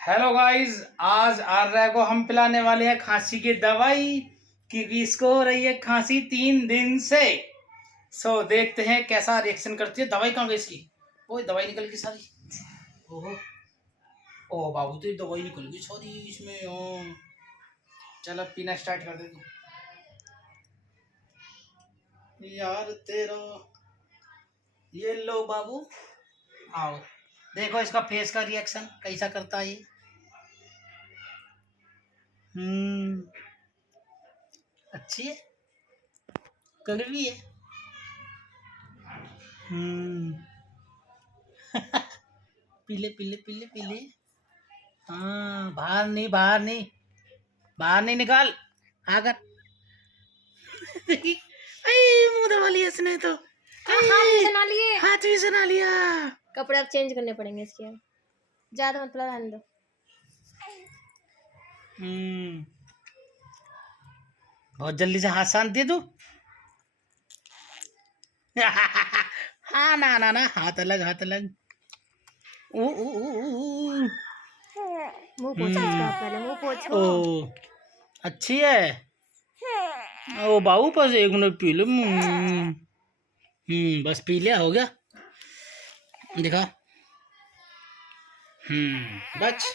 Hello guys, आज आर्या को हम पिलाने वाले हैं खांसी की दवाई, क्योंकि इसको हो रही है खांसी 3 दिन से। देखते हैं कैसा रिएक्शन करती है। दवाई कहाँ गई इसकी? वो दवाई निकल गई सारी। ओहो, ओ बाबू, तो दवाई निकल गई सारी इसमें। चल अब पीना स्टार्ट कर दे तू। यार तेरा, ये लो बाबू, आओ देखो इसका फेस का रिएक्शन कैसा करता है ये। अच्छी है, कड़वी है। पीले पीले पीले पीले। हाँ, बाहर नहीं, बाहर नहीं, बाहर नहीं, निकाल आकर। मुंह दबा लिया इसने तो। हाथ भी सना लिए, हाथ भी सना लिया। कपड़े अब चेंज करने पड़ेंगे इसके। अब ज्यादा मत पिला, रहने दो। बहुत जल्दी से हाथ शांति तू। हाँ, ना ना ना, हाथ अलग, हाथ अलग। मुंह पोछ इसका, पहले मुंह पोछो। ओ, अच्छी है। ओ बाबू, बस 1 मिनट पी लो। बस पी लिया, हो गया। दिखा। बस।